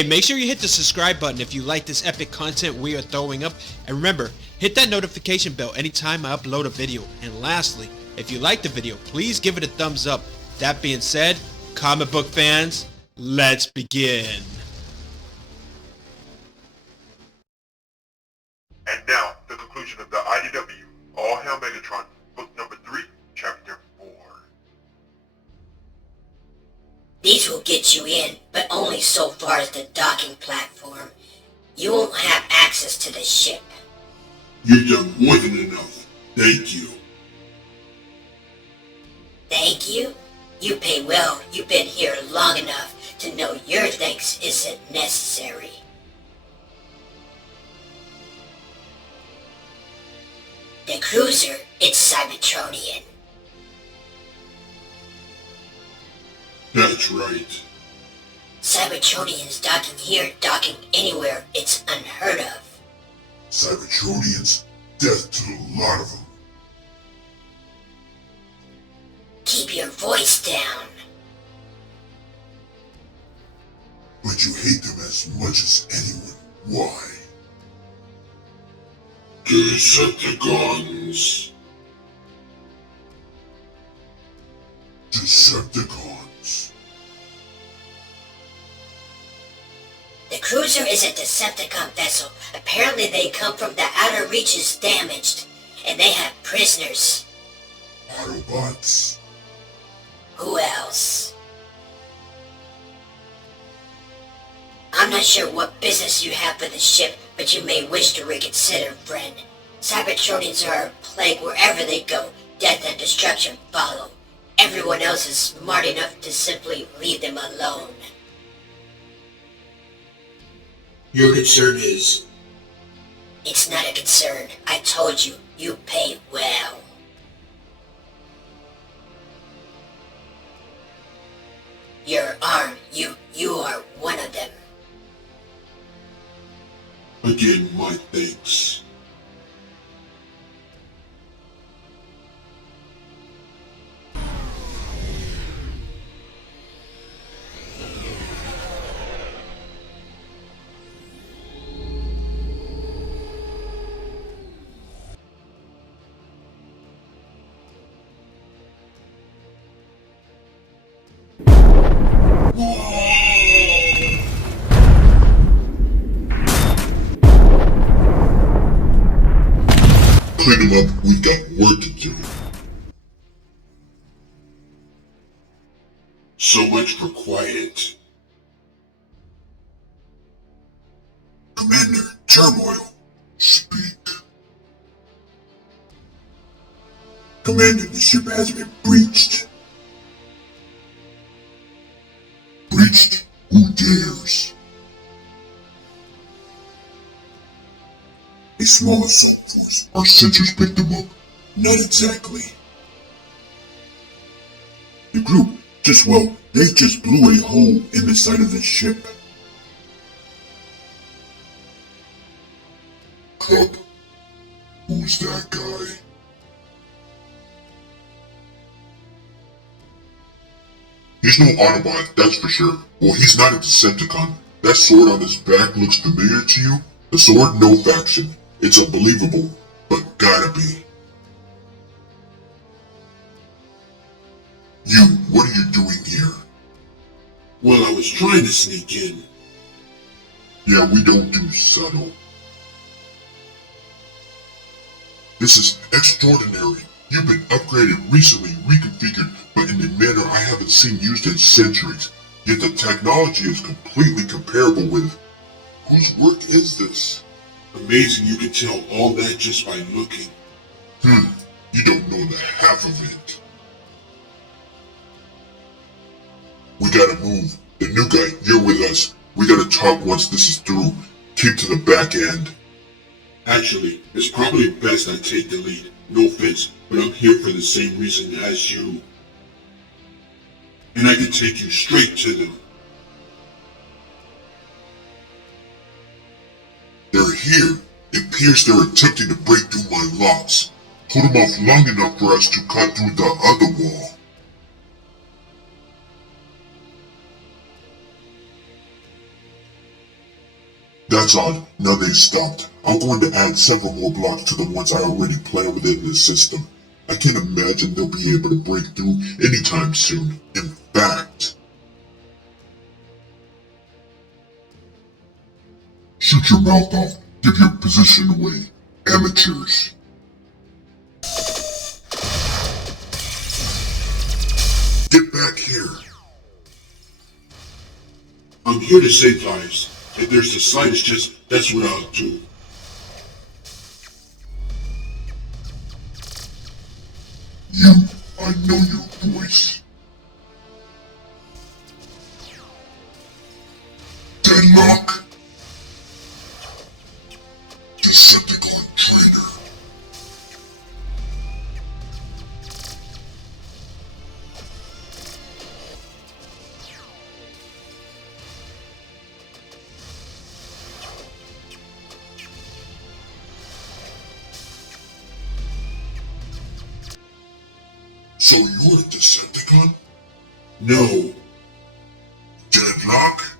Hey, make sure you hit the subscribe button if you like this epic content we are throwing up. And remember, hit that notification bell anytime I upload a video. And lastly, if you like the video, please give it a thumbs up. That being said, comic book fans, let's begin. And now, the conclusion of the IDW All Hail Megatron, book number 3, chapter 4. These will get you in, but only so far as the docking platform. You won't have access to the ship. You've done more than enough. Thank you. Thank you? You pay well. You've been here long enough to know your thanks isn't necessary. The cruiser, it's Cybertronian. That's right. Cybertronians docking here, docking anywhere, it's unheard of. Cybertronians, death to the lot of them. Keep your voice down. But you hate them as much as anyone. Why? Decepticons. Decepticons. The cruiser is a Decepticon vessel. Apparently they come from the outer reaches damaged, and they have prisoners. Autobots. Who else? I'm not sure what business you have with the ship, but you may wish to reconsider, friend. Cybertronians are a plague wherever they go. Death and destruction follow. Everyone else is smart enough to simply leave them alone. Your concern is... It's not a concern. I told you, you pay well. You're armed. You are one of them. Again, my thanks. Clean them up, we've got work to do. So much for quiet. Commander, turmoil. Speak. Commander, the ship has been breached. Breached? Who dares? A small assault force. Our sensors picked them up. Not exactly. The group, they just blew a hole in the side of the ship. Cup? Who's that guy? He's no Autobot, that's for sure. Well, he's not a Decepticon. That sword on his back looks familiar to you? The sword, no faction. It's unbelievable, but gotta be. You, what are you doing here? Well, I was trying to sneak in. Yeah, we don't do subtle. This is extraordinary. You've been upgraded recently, reconfigured, but in a manner I haven't seen used in centuries. Yet the technology is completely comparable with... Whose work is this? Amazing you can tell all that just by looking. You don't know the half of it. We gotta move. The new guy, you're with us. We gotta talk once this is through. Keep to the back end. Actually, it's probably best I take the lead. No offense, but I'm here for the same reason as you. And I can take you straight to them. They're here. It appears they're attempting to break through my locks. Hold them off long enough for us to cut through the other wall. That's odd. Now they've stopped. I'm going to add several more blocks to the ones I already planned within the system. I can't imagine they'll be able to break through anytime soon. In fact... Shut your mouth off. Give your position away. Amateurs. Get back here. I'm here to save lives. If there's the slightest chance, that's what I'll do. I know your voice. Deadlock. Decepticon traitor. So you're a Decepticon? No, Deadlock?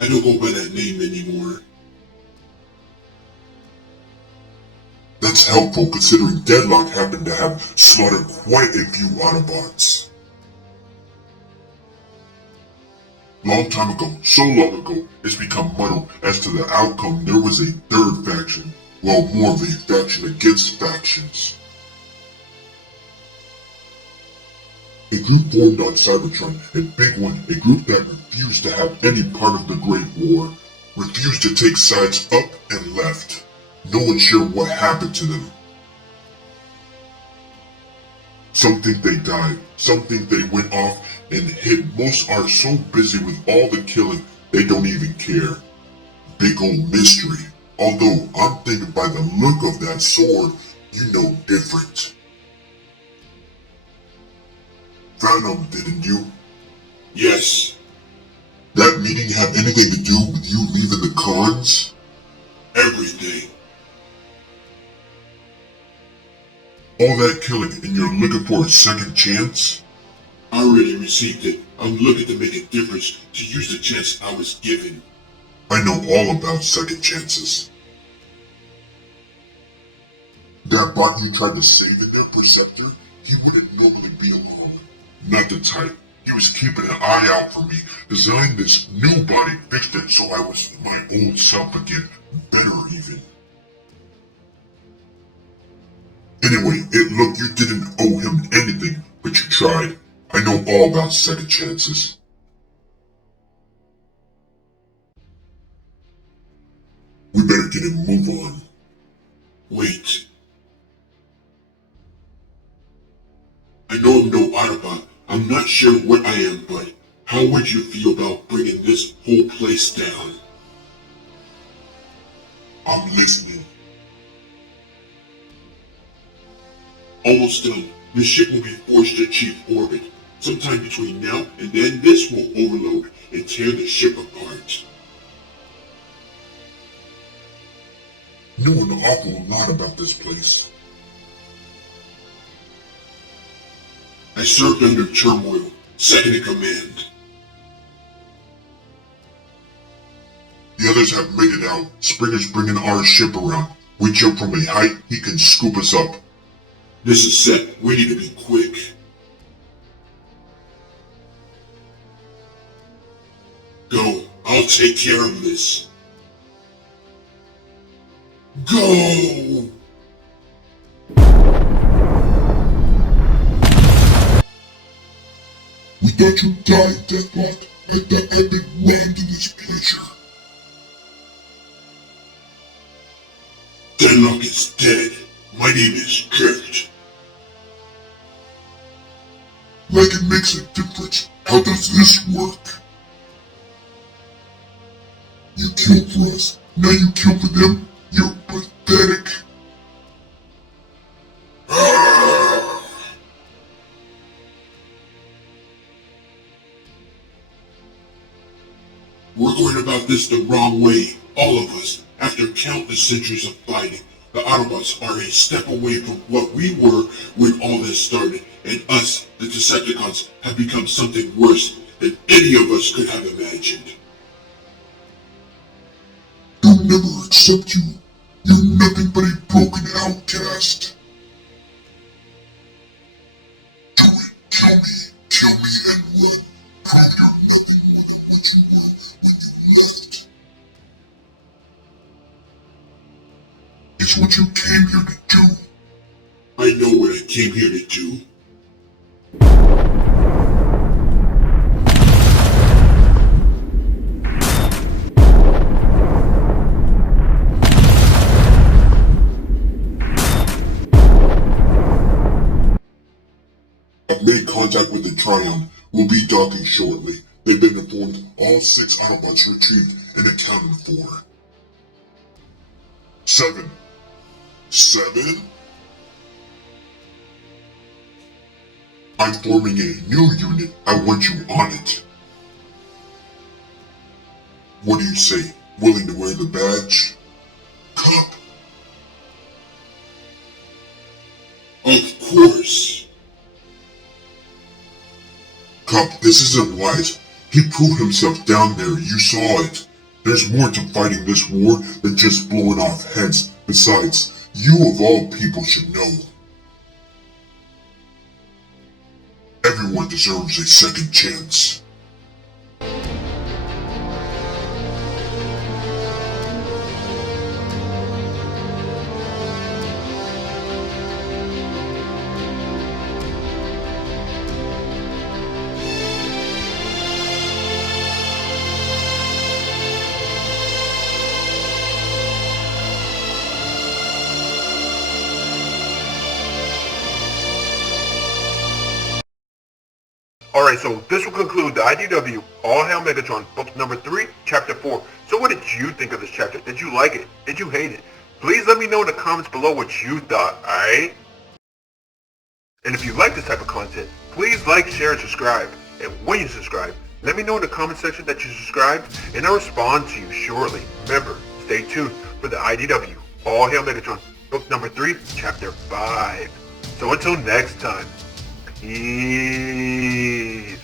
I don't go by that name anymore. That's helpful considering Deadlock happened to have slaughtered quite a few Autobots. Long time ago, so long ago, it's become muddled as to the outcome. There was a third faction. Well, more of a faction against factions. A group formed on Cybertron, a big one, a group that refused to have any part of the Great War, refused to take sides up and left. No one's sure what happened to them. Some think they died, some think they went off and hid. Most are so busy with all the killing, they don't even care. Big old mystery. Although, I'm thinking by the look of that sword, you know different. Venom, didn't you? Yes, That meeting have anything to do with you leaving the cons? everything. All that killing and you're looking for a second chance? I already received it. I'm looking to make a difference, to use the chance I was given. I know all about second chances. That bot you tried to save in there, Perceptor, he wouldn't normally be along. Not the type. He was keeping an eye out for me, designed this new body, fixed it so I was my old self again. Better even. Anyway, it looked you didn't owe him anything, but you tried. I know all about second chances. We better get him move on. Wait. I know I'm no Autobot. I'm not sure what I am, but how would you feel about bringing this whole place down? I'm listening. Almost done. The ship will be forced to chief orbit. Sometime between now and then, this will overload and tear the ship apart. Know an awful lot about this place. I served under Turmoil, second in command. The others have made it out. Springer's bringing our ship around. We jump from a height, he can scoop us up. This is set. We need to be quick. Go. I'll take care of this. Go! We thought you died, Deathlock, at that epic randomness pleasure. Deadlock is dead. My name is Drift. Like it makes a difference. How does this work? You killed for us. Now you kill for them? You're pathetic. We're going about this the wrong way. All of us. After countless centuries of fighting, the Autobots are a step away from what we were when all this started, and us, the Decepticons, have become something worse than any of us could have imagined. never accept you. You're nothing but a broken outcast. Do it. Kill me and run. Prove you're nothing more than what you were when you left. It's what you came here to do. I know what I came here to do. I've made contact with the Triumph. We'll be docking shortly. They've been informed all 6 Autobots retrieved and accounted for. 7. 7? I'm forming a new unit. I want you on it. What do you say? Willing to wear the badge? Cop! Of course. Cop, this isn't wise. He proved himself down there. You saw it. There's more to fighting this war than just blowing off heads. Besides, you of all people should know. Everyone deserves a second chance. Alright, so this will conclude the IDW All Hail Megatron book number 3, chapter 4. So what did you think of this chapter? Did you like it? Did you hate it? Please let me know in the comments below what you thought, alright? And if you like this type of content, please like, share, and subscribe. And when you subscribe, let me know in the comment section that you subscribed, and I'll respond to you shortly. Remember, stay tuned for the IDW All Hail Megatron book number 3, chapter 5. So until next time, peace.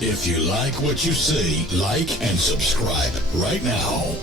If you like what you see, like and subscribe right now.